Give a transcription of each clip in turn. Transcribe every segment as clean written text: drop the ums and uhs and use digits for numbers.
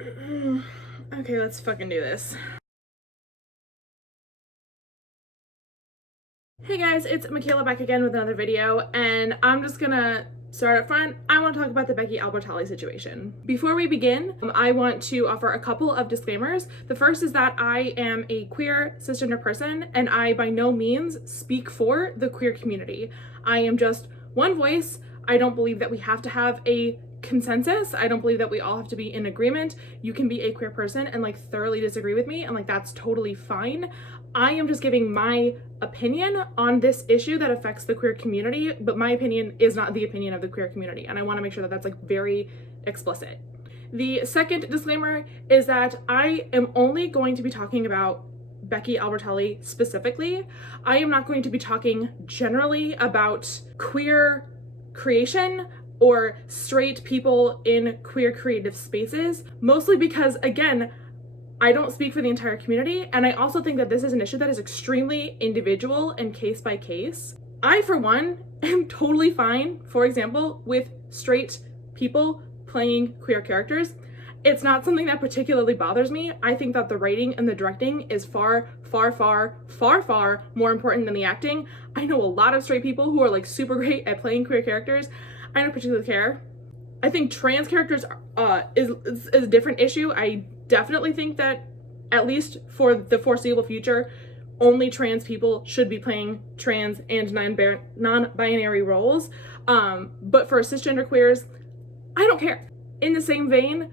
Okay, let's fucking do this. Hey guys, it's Michaela back again with another video, and I'm just gonna start up front. I want to talk about the Becky albertalli situation. Before we begin, I want to offer a couple of disclaimers. The first is that I am a queer cisgender person, and I by no means speak for the queer community. I am just one voice. I don't believe that we have to have a consensus. I don't believe that we all have to be in agreement. You can be a queer person and thoroughly disagree with me, and that's totally fine. I am just giving my opinion on this issue that affects the queer community, but my opinion is not the opinion of the queer community, and I want to make sure that that's very explicit. The second disclaimer is that I am only going to be talking about Becky albertalli specifically. I am not going to be talking generally about queer creation or straight people in queer creative spaces, mostly because, again, I don't speak for the entire community, and I also think that this is an issue that is extremely individual and case by case. I, for one, am totally fine, for example, with straight people playing queer characters. It's not something that particularly bothers me. I think that the writing and the directing is far, far, far, far, far more important than the acting. I know a lot of straight people who are super great at playing queer characters. I don't particularly care. I think trans characters is a different issue. I definitely think that, at least for the foreseeable future, only trans people should be playing trans and non-binary roles. But for cisgender queers, I don't care. In the same vein,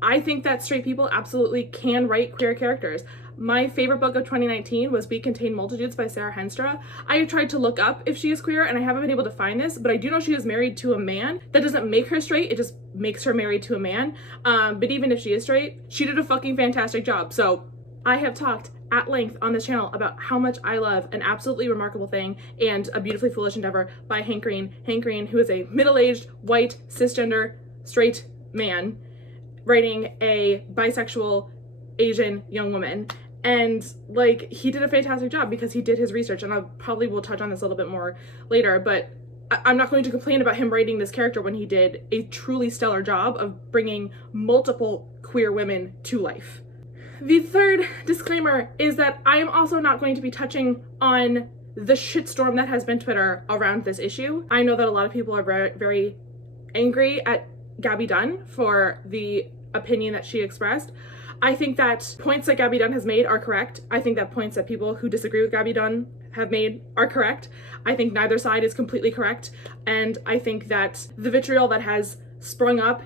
I think that straight people absolutely can write queer characters. My favorite book of 2019 was We Contain Multitudes by Sarah Henstra. I have tried to look up if she is queer, and I haven't been able to find this, but I do know she is married to a man. That doesn't make her straight, it just makes her married to a man. But even if she is straight, she did a fucking fantastic job. So I have talked at length on this channel about how much I love An Absolutely Remarkable Thing and A Beautifully Foolish Endeavor by Hank Green. Hank Green, who is a middle-aged, white, cisgender, straight man, writing a bisexual Asian young woman. And he did a fantastic job because he did his research, and I probably will touch on this a little bit more later, but I'm not going to complain about him writing this character when he did a truly stellar job of bringing multiple queer women to life. The third disclaimer is that I am also not going to be touching on the shitstorm that has been Twitter around this issue. I know that a lot of people are very, very angry at Gabby Dunn for the opinion that she expressed. I think that points that Gabby Dunn has made are correct. I think that points that people who disagree with Gabby Dunn have made are correct. I think neither side is completely correct. And I think that the vitriol that has sprung up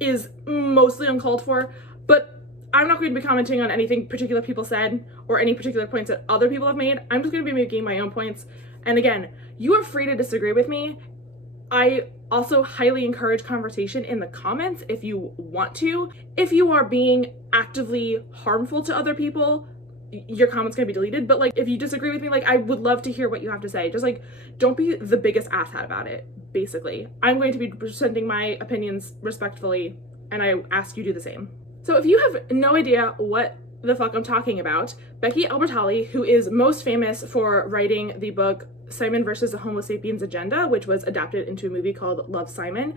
is mostly uncalled for. But I'm not going to be commenting on anything particular people said or any particular points that other people have made. I'm just going to be making my own points. And again, you are free to disagree with me. I also highly encourage conversation in the comments if you want to. If you are being actively harmful to other people, your comment's gonna be deleted. But if you disagree with me, I would love to hear what you have to say. Just don't be the biggest asshat about it, basically. I'm going to be presenting my opinions respectfully, and I ask you do the same. So if you have no idea what the fuck I'm talking about, Becky albertalli, who is most famous for writing the book Simon versus the Homo sapiens Agenda, which was adapted into a movie called Love, Simon.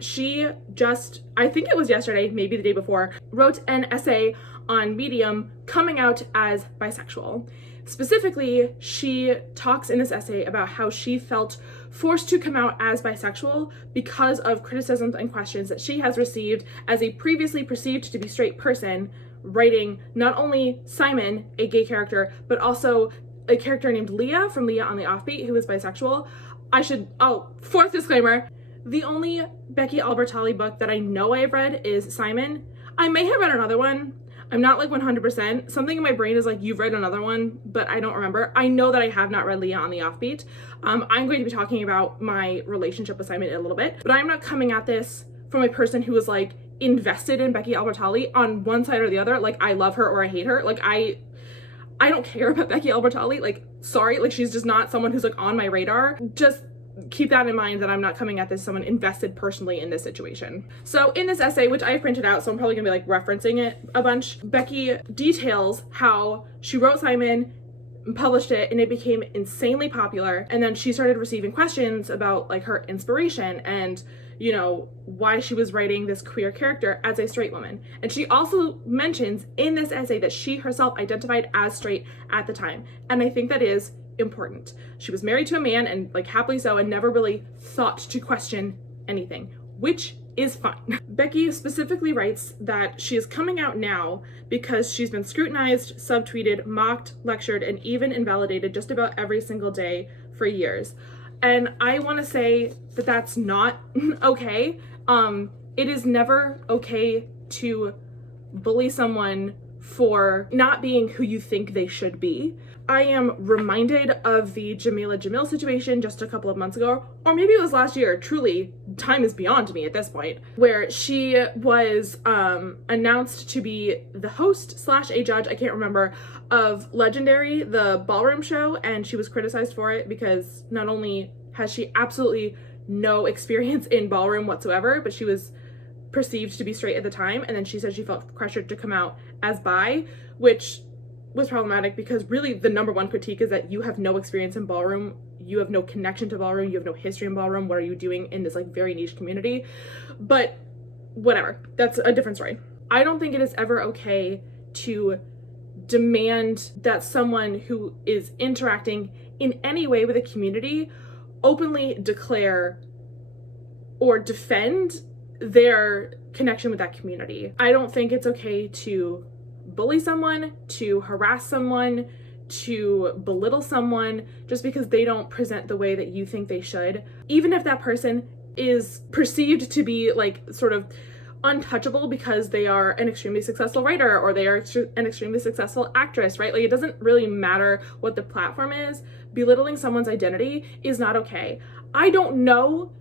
She just, I think it was yesterday, maybe the day before, wrote an essay on Medium coming out as bisexual. Specifically, she talks in this essay about how she felt forced to come out as bisexual because of criticisms and questions that she has received as a previously perceived to be straight person, writing not only Simon, a gay character, but also a character named Leah from Leah on the Offbeat, who is bisexual. Fourth disclaimer, the only Becky albertalli book that I know I have read is Simon. I may have read another one. I'm not 100%. Something in my brain is you've read another one, but I don't remember. I know that I have not read Leah on the Offbeat. I'm going to be talking about my relationship with Simon in a little bit, but I'm not coming at this from a person who is invested in Becky albertalli on one side or the other. I love her or I hate her. I don't care about Becky albertalli. Sorry, she's just not someone who's on my radar. Just keep that in mind, that I'm not coming at this someone invested personally in this situation. So in this essay, which I printed out, so I'm probably gonna be referencing it a bunch, Becky details how she wrote Simon, published it, and it became insanely popular, and then she started receiving questions about her inspiration and you know, why she was writing this queer character as a straight woman. And she also mentions in this essay that she herself identified as straight at the time. And I think that is important. She was married to a man, and like happily so, and never really thought to question anything, which is fine. Becky specifically writes that she is coming out now because she's been scrutinized, subtweeted, mocked, lectured, and even invalidated just about every single day for years. And I want to say that that's not okay. It is never okay to bully someone for not being who you think they should be. I am reminded of the Jamila situation just a couple of months ago, or maybe it was last year. Truly, time is beyond me at this point, where she was announced to be the host / a judge, I can't remember, of Legendary, the ballroom show, and she was criticized for it because not only has she absolutely no experience in ballroom whatsoever, but she was perceived to be straight at the time, and then she said she felt pressured to come out as bi, which was problematic because really the number one critique is that you have no experience in ballroom, you have no connection to ballroom, you have no history in ballroom, what are you doing in this like very niche community? But whatever, that's a different story. I don't think it is ever okay to demand that someone who is interacting in any way with a community openly declare or defend their connection with that community. I don't think it's okay to bully someone, to harass someone, to belittle someone just because they don't present the way that you think they should. Even if that person is perceived to be like sort of untouchable because they are an extremely successful writer or they are an extremely successful actress, right? Like it doesn't really matter what the platform is. Belittling someone's identity is not okay. I don't know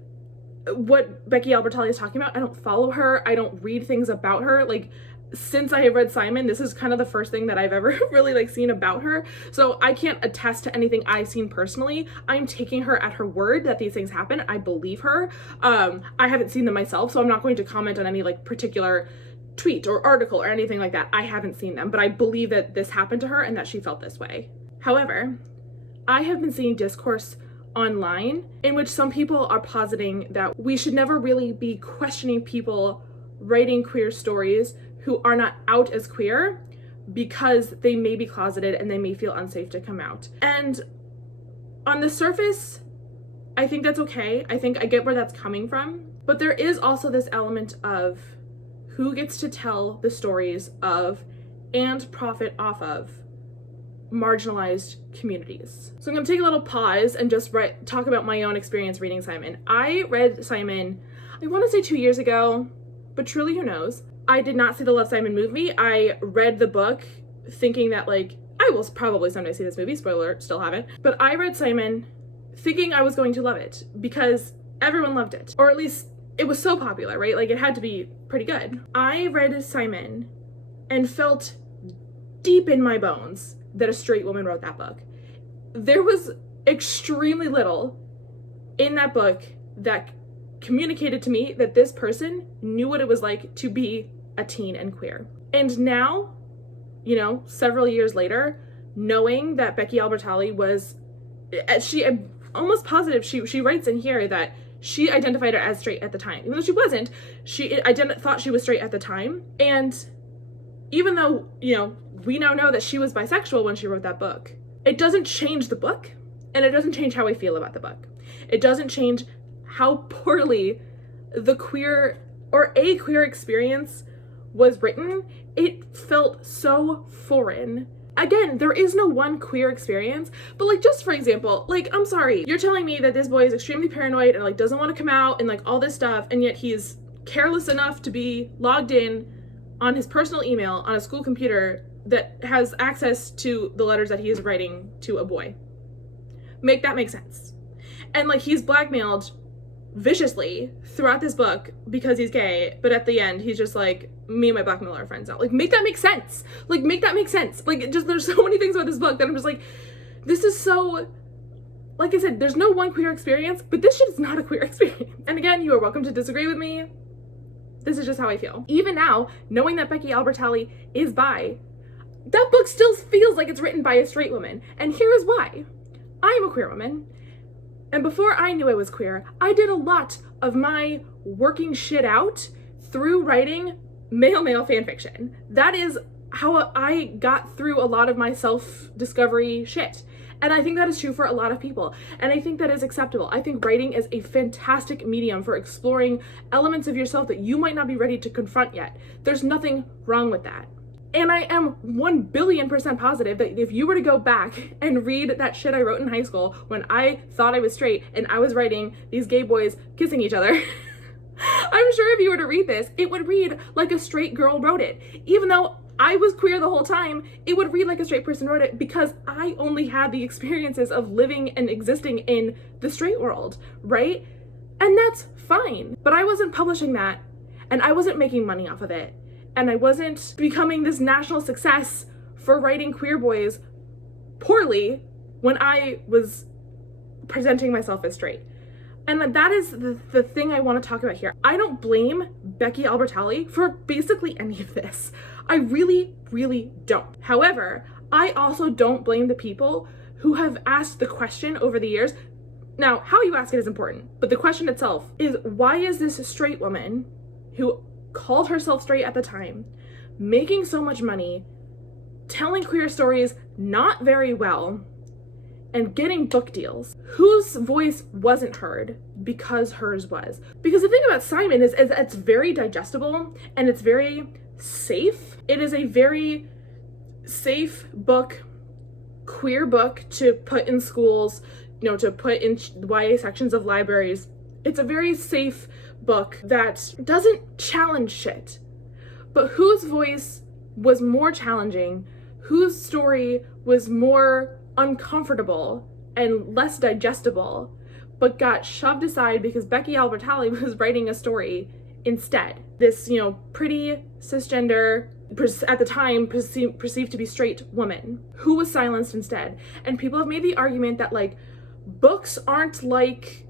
what Becky Albertalli is talking about. I don't follow her. I don't read things about her. Like, since I have read Simon, this is kind of the first thing that I've ever really like seen about her. So I can't attest to anything I've seen personally. I'm taking her at her word that these things happen. I believe her. I haven't seen them myself, so I'm not going to comment on any like particular tweet or article or anything like that. I haven't seen them, but I believe that this happened to her and that she felt this way. However, I have been seeing discourse online in which some people are positing that we should never really be questioning people writing queer stories who are not out as queer because they may be closeted and they may feel unsafe to come out. And on the surface, I think that's okay. I think I get where that's coming from. But there is also this element of who gets to tell the stories of and profit off of marginalized communities. So I'm gonna take a little pause and just talk about my own experience reading Simon. I read Simon, I wanna say 2 years ago, but truly who knows? I did not see the Love, Simon movie. I read the book thinking that like, I will probably someday see this movie, spoiler alert, still haven't. But I read Simon thinking I was going to love it because everyone loved it. Or at least it was so popular, right? Like it had to be pretty good. I read Simon and felt deep in my bones that a straight woman wrote that book. There was extremely little in that book that communicated to me that this person knew what it was like to be a teen and queer. And now, you know, several years later, knowing that Becky Albertalli was, she almost positive, she writes in here that she identified her as straight at the time. Even though she wasn't, she thought she was straight at the time. And even though, you know, we now know that she was bisexual when she wrote that book, it doesn't change the book, and it doesn't change how I feel about the book. It doesn't change how poorly the queer or a queer experience was written. It felt so foreign. Again, there is no one queer experience, but like just for example, like I'm sorry, you're telling me that this boy is extremely paranoid and like doesn't want to come out and like all this stuff, and yet he's careless enough to be logged in on his personal email on a school computer that has access to the letters that he is writing to a boy. Make that make sense. And like he's blackmailed viciously throughout this book because he's gay, but at the end he's just like, me and my blackmailer are friends now. Like make that make sense. Like make that make sense. Like it just, there's so many things about this book that I'm just like, this is so, like I said, there's no one queer experience, but this shit is not a queer experience. And again, you are welcome to disagree with me. This is just how I feel. Even now, knowing that Becky Albertalli is bi, that book still feels like it's written by a straight woman. And here is why. I am a queer woman. And before I knew I was queer, I did a lot of my working shit out through writing male fan fiction. That is how I got through a lot of my self-discovery shit. And I think that is true for a lot of people. And I think that is acceptable. I think writing is a fantastic medium for exploring elements of yourself that you might not be ready to confront yet. There's nothing wrong with that. And I am 1,000,000,000% positive that if you were to go back and read that shit I wrote in high school when I thought I was straight and I was writing these gay boys kissing each other, I'm sure if you were to read this, it would read like a straight girl wrote it. Even though I was queer the whole time, it would read like a straight person wrote it because I only had the experiences of living and existing in the straight world, right? And that's fine. But I wasn't publishing that, and I wasn't making money off of it, and I wasn't becoming this national success for writing queer boys poorly when I was presenting myself as straight. And that is the thing I want to talk about here. I don't blame Becky Albertalli for basically any of this. I really, really don't. However, I also don't blame the people who have asked the question over the years. Now, how you ask it is important, but the question itself is, why is this straight woman who called herself straight at the time, making so much money, telling queer stories not very well, and getting book deals, whose voice wasn't heard because hers was? Because the thing about Simon is it's very digestible and it's very safe. It is a very safe book, queer book to put in schools, to put in YA sections of libraries. It's a very safe book that doesn't challenge shit. But whose voice was more challenging, whose story was more uncomfortable and less digestible, but got shoved aside because Becky Albertalli was writing a story instead. This, pretty cisgender, at the time perceived to be straight woman who was silenced instead. And people have made the argument that books aren't like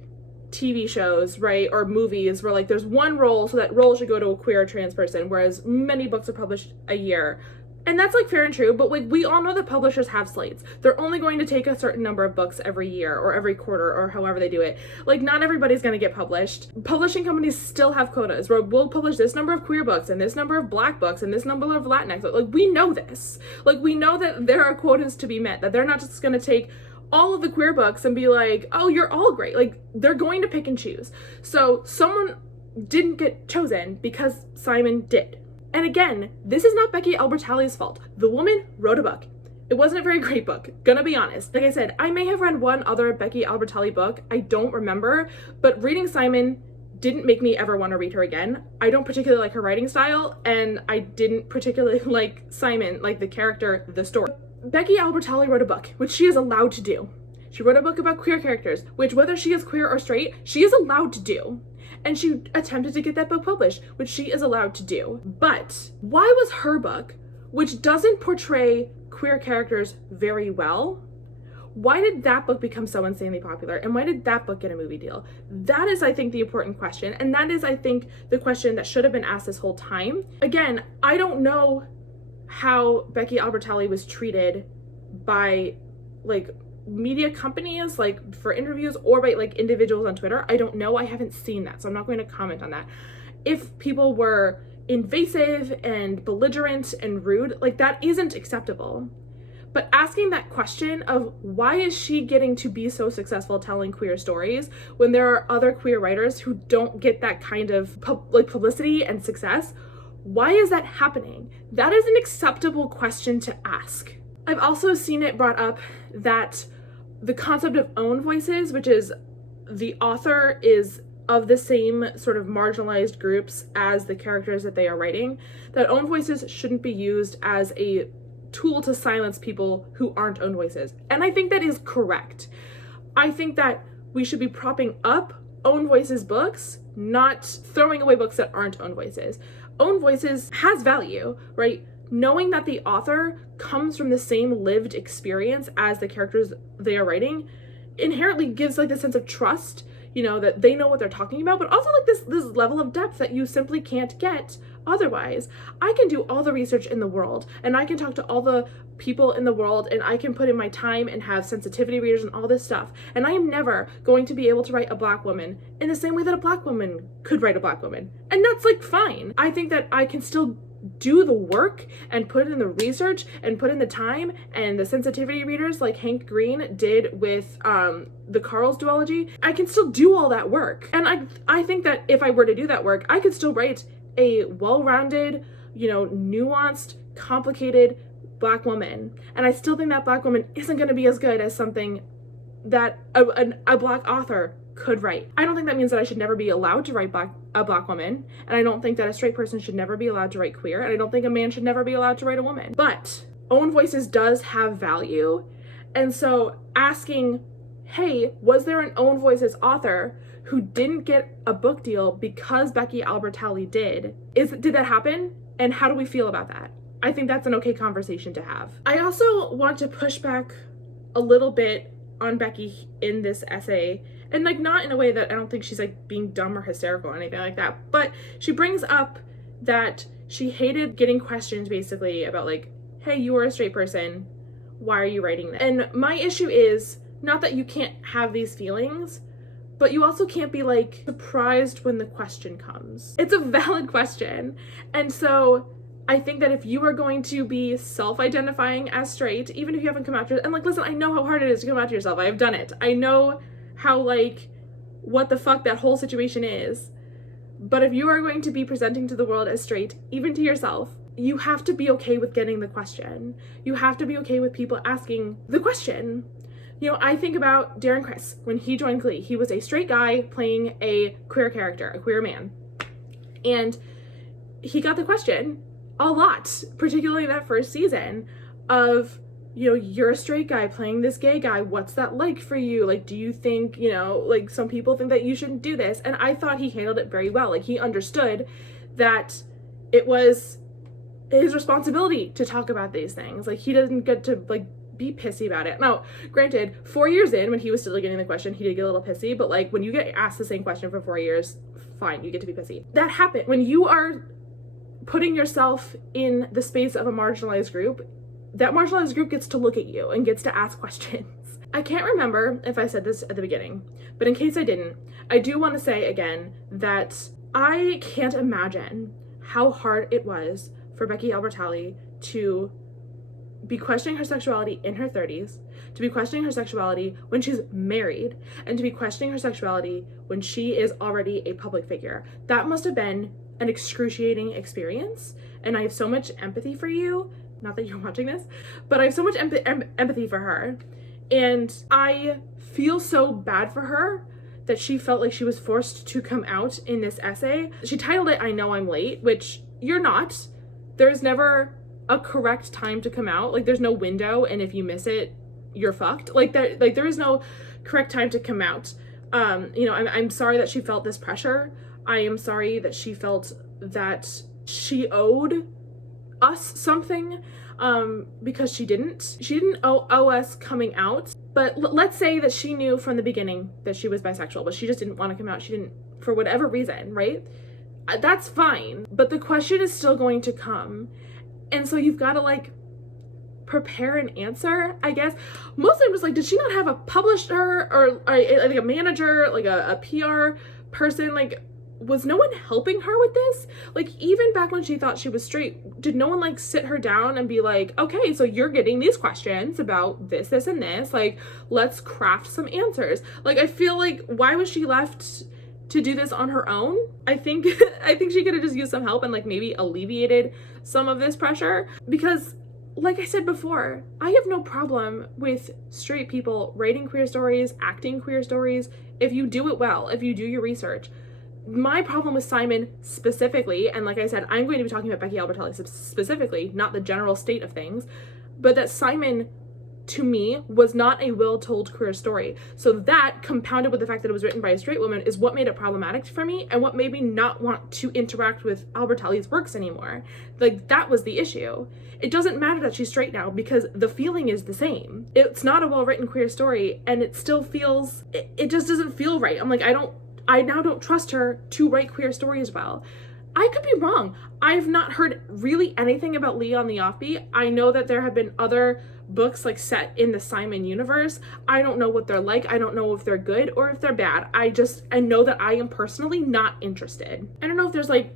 TV shows, right, or movies where there's one role, so that role should go to a queer or trans person, whereas many books are published a year. And that's fair and true, but we all know that publishers have slates. They're only going to take a certain number of books every year or every quarter or however they do it. Not everybody's going to get published. Publishing companies still have quotas where we'll publish this number of queer books and this number of Black books and this number of Latinx. We know this. We know that there are quotas to be met, that they're not just going to take all of the queer books and be like, oh, you're all great. They're going to pick and choose. So someone didn't get chosen because Simon did. And again, this is not Becky Albertalli's fault. The woman wrote a book. It wasn't a very great book, gonna be honest. Like I said, I may have read one other Becky Albertalli book, I don't remember, but reading Simon didn't make me ever want to read her again. I don't particularly like her writing style, and I didn't particularly like Simon, like the character, the story. Becky Albertalli wrote a book, which she is allowed to do. She wrote a book about queer characters, which whether she is queer or straight, she is allowed to do. And she attempted to get that book published, which she is allowed to do. But why was her book, which doesn't portray queer characters very well, why did that book become so insanely popular? And why did that book get a movie deal? That is, I think, the important question. And that is, I think, the question that should have been asked this whole time. Again, I don't know how Becky Albertalli was treated by media companies for interviews or by individuals on Twitter. I don't know. I haven't seen that, so I'm not going to comment on that. If people were invasive and belligerent and rude, that isn't acceptable. But asking that question of why is she getting to be so successful telling queer stories when there are other queer writers who don't get that kind of publicity and success, why is that happening? That is an acceptable question to ask. I've also seen it brought up that the concept of own voices, which is the author is of the same sort of marginalized groups as the characters that they are writing, that own voices shouldn't be used as a tool to silence people who aren't own voices. And I think that is correct. I think that we should be propping up own voices books, not throwing away books that aren't own voices. Own voices has value, right? Knowing that the author comes from the same lived experience as the characters they are writing inherently gives this sense of trust, that they know what they're talking about, but also this level of depth that you simply can't get Otherwise, I can do all the research in the world, and I can talk to all the people in the world, and I can put in my time and have sensitivity readers and all this stuff, and I am never going to be able to write a Black woman in the same way that a Black woman could write a Black woman. And that's like fine. I think that I can still do the work and put in the research and put in the time and the sensitivity readers like Hank Green did with the Carl's duology. I can still do all that work. And I think that if I were to do that work, I could still write a well-rounded, nuanced, complicated Black woman. And I still think that Black woman isn't going to be as good as something that a Black author could write. I don't think that means that I should never be allowed to write a Black woman, and I don't think that a straight person should never be allowed to write queer, and I don't think a man should never be allowed to write a woman. But own voices does have value, and so asking, hey, was there an own voices author who didn't get a book deal because Becky Albertalli did that happen, and how do we feel about that? I think that's an okay conversation to have. I also want to push back a little bit on Becky in this essay, and not in a way that I don't think she's being dumb or hysterical or anything like that, but she brings up that she hated getting questions basically about hey, you are a straight person, why are you writing this? And my issue is not that you can't have these feelings, but you also can't be surprised when the question comes. It's a valid question. And so I think that if you are going to be self-identifying as straight, even if you haven't come out to, and listen, I know how hard it is to come out to yourself. I have done it. I know how what the fuck that whole situation is. But if you are going to be presenting to the world as straight, even to yourself, you have to be okay with getting the question. You have to be okay with people asking the question. I think about Darren Criss. When he joined Glee, he was a straight guy playing a queer character, a queer man. And he got the question a lot, particularly that first season, of, you're a straight guy playing this gay guy. What's that like for you? Do you think, some people think that you shouldn't do this? And I thought he handled it very well. He understood that it was his responsibility to talk about these things. He doesn't get to, be pissy about it. Now, granted, 4 years in, when he was still getting the question, he did get a little pissy, but when you get asked the same question for 4 years, fine, you get to be pissy. That happened. When you are putting yourself in the space of a marginalized group, that marginalized group gets to look at you and gets to ask questions. I can't remember if I said this at the beginning, but in case I didn't, I do want to say again that I can't imagine how hard it was for Becky Albertalli to be questioning her sexuality in her 30s, to be questioning her sexuality when she's married, and to be questioning her sexuality when she is already a public figure. That must have been an excruciating experience, and I have so much empathy for you. Not that you're watching this, but I have so much empathy for her, and I feel so bad for her that she felt like she was forced to come out in this essay. She titled it, I Know I'm Late, which you're not. There's never a correct time to come out. There's no window, and if you miss it, you're fucked. There is no correct time to come out. I'm sorry that she felt this pressure. I am sorry that she felt that she owed us something, because she didn't owe us coming out. But let's say that she knew from the beginning that she was bisexual, but she just didn't want to come out. She didn't, for whatever reason, right? That's fine, but the question is still going to come. And so you've got to prepare an answer, I guess. Mostly I'm just did she not have a publisher or a manager, a PR person? Was no one helping her with this? Even back when she thought she was straight, did no one sit her down and be okay, so you're getting these questions about this, this, and this, let's craft some answers. I feel why was she left to do this on her own? I think she could have just used some help and maybe alleviated some of this pressure, because like I said before, I have no problem with straight people writing queer stories, acting queer stories, if you do it well, if you do your research. My problem with Simon specifically, and like I said, I'm going to be talking about Becky Albertalli specifically, not the general state of things, but that Simon, to me, was not a well-told queer story. So that, compounded with the fact that it was written by a straight woman, is what made it problematic for me and what made me not want to interact with Albertalli's works anymore. That was the issue. It doesn't matter that she's straight now because the feeling is the same. It's not a well-written queer story, and it still feels, it just doesn't feel right. I now don't trust her to write queer stories well. I could be wrong. I've not heard really anything about Lee on the Offbeat. I know that there have been other books like set in the Simon universe. I don't know what they're like. I don't know if they're good or if they're bad. I know that I am personally not interested. I don't know if there's like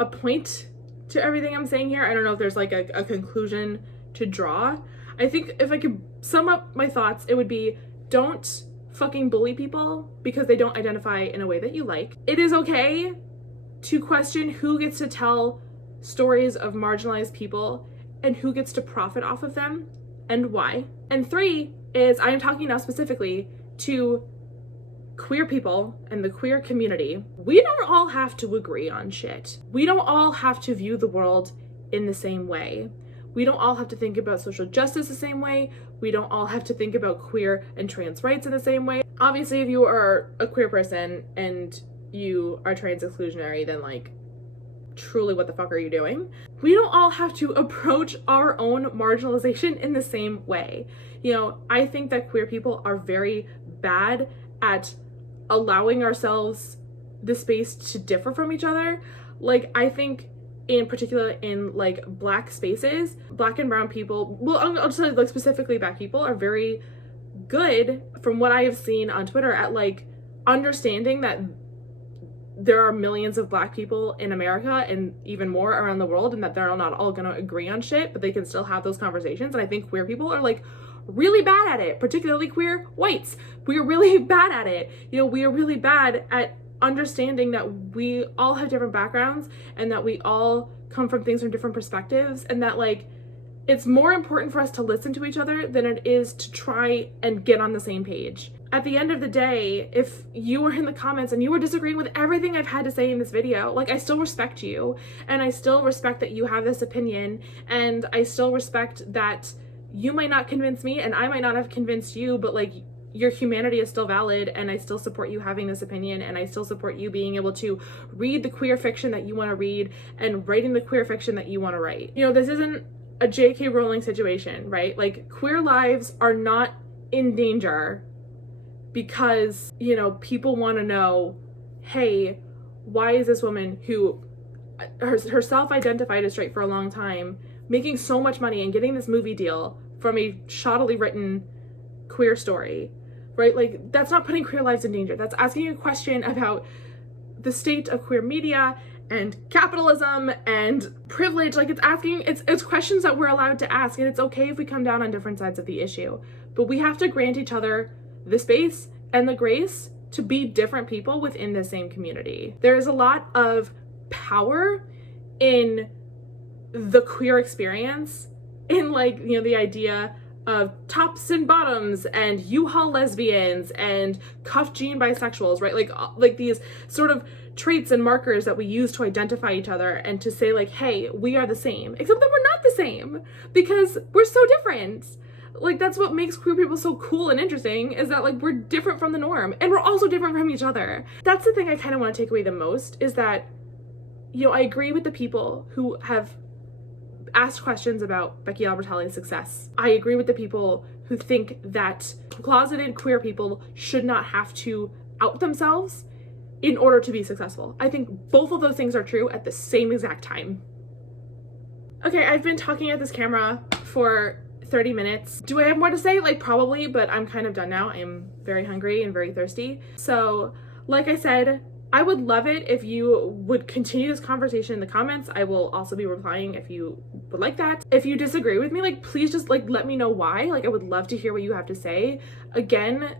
a point to everything I'm saying here. I don't know if there's like a conclusion to draw. I think if I could sum up my thoughts, it would be, don't fucking bully people because they don't identify in a way that you like. It is okay to question who gets to tell stories of marginalized people and who gets to profit off of them and why. And 3 is, I am talking now specifically to queer people and the queer community. We don't all have to agree on shit. We don't all have to view the world in the same way. We don't all have to think about social justice the same way. We don't all have to think about queer and trans rights in the same way. Obviously, if you are a queer person and you are trans exclusionary, then like, truly what the fuck are you doing? We don't all have to approach our own marginalization in the same way. You know, I think that queer people are very bad at allowing ourselves the space to differ from each other. Like, I think in particular in like Black spaces, Black and brown people, well, I'll just say like specifically Black people are very good, from what I have seen on Twitter, at like understanding that there are millions of Black people in America and even more around the world, and that they're not all gonna agree on shit, but they can still have those conversations. And I think queer people are like really bad at it, particularly queer whites. We are really bad at it. You know, we are really bad at understanding that we all have different backgrounds and that we all come from things from different perspectives, and that like it's more important for us to listen to each other than it is to try and get on the same page. At the end of the day, if you are in the comments and you are disagreeing with everything I've had to say in this video, like, I still respect you, and I still respect that you have this opinion, and I still respect that you might not convince me and I might not have convinced you, but like, your humanity is still valid, and I still support you having this opinion, and I still support you being able to read the queer fiction that you want to read and writing the queer fiction that you want to write. You know, this isn't a J.K. Rowling situation, right? Like, queer lives are not in danger because, you know, people want to know, hey, why is this woman who herself identified as straight for a long time making so much money and getting this movie deal from a shoddily written queer story, right? Like, that's not putting queer lives in danger. That's asking a question about the state of queer media and capitalism and privilege. Like, it's questions that we're allowed to ask, and it's okay if we come down on different sides of the issue, but we have to grant each other the space and the grace to be different people within the same community. There is a lot of power in the queer experience, in like, you know, the idea of tops and bottoms and U-Haul lesbians and cuff jean bisexuals, right? Like these sort of traits and markers that we use to identify each other and to say like, hey, we are the same, except that we're not the same because we're so different. Like, that's what makes queer people so cool and interesting, is that like, we're different from the norm, and we're also different from each other. That's the thing I kind of want to take away the most, is that, you know, I agree with the people who have asked questions about Becky Albertalli's success. I agree with the people who think that closeted queer people should not have to out themselves in order to be successful. I think both of those things are true at the same exact time. Okay, I've been talking at this camera for 30 minutes. Do I have more to say? Like, probably, but I'm kind of done now. I am very hungry and very thirsty. So, like I said, I would love it if you would continue this conversation in the comments. I will also be replying if you would like that. If you disagree with me, like, please just like let me know why. Like, I would love to hear what you have to say. Again,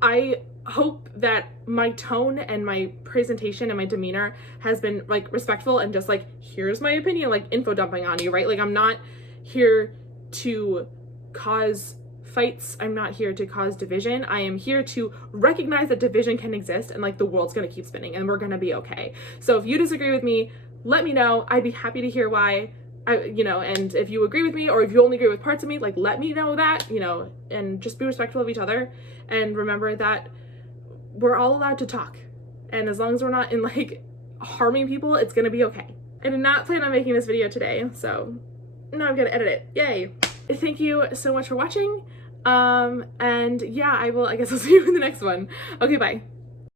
I hope that my tone and my presentation and my demeanor has been like respectful and just like, here's my opinion, like info dumping on you, right? Like, I'm not here to cause fights. I'm not here to cause division. I am here to recognize that division can exist, and like, the world's gonna keep spinning and we're gonna be okay. So if you disagree with me, let me know. I'd be happy to hear why. You know, and if you agree with me, or if you only agree with parts of me, like, let me know that, you know, and just be respectful of each other, and remember that we're all allowed to talk, and as long as we're not in like harming people, it's gonna be okay. I did not plan on making this video today, so now I'm gonna edit it. Yay. Thank you so much for watching. And yeah, I guess I'll see you in the next one. Okay, bye.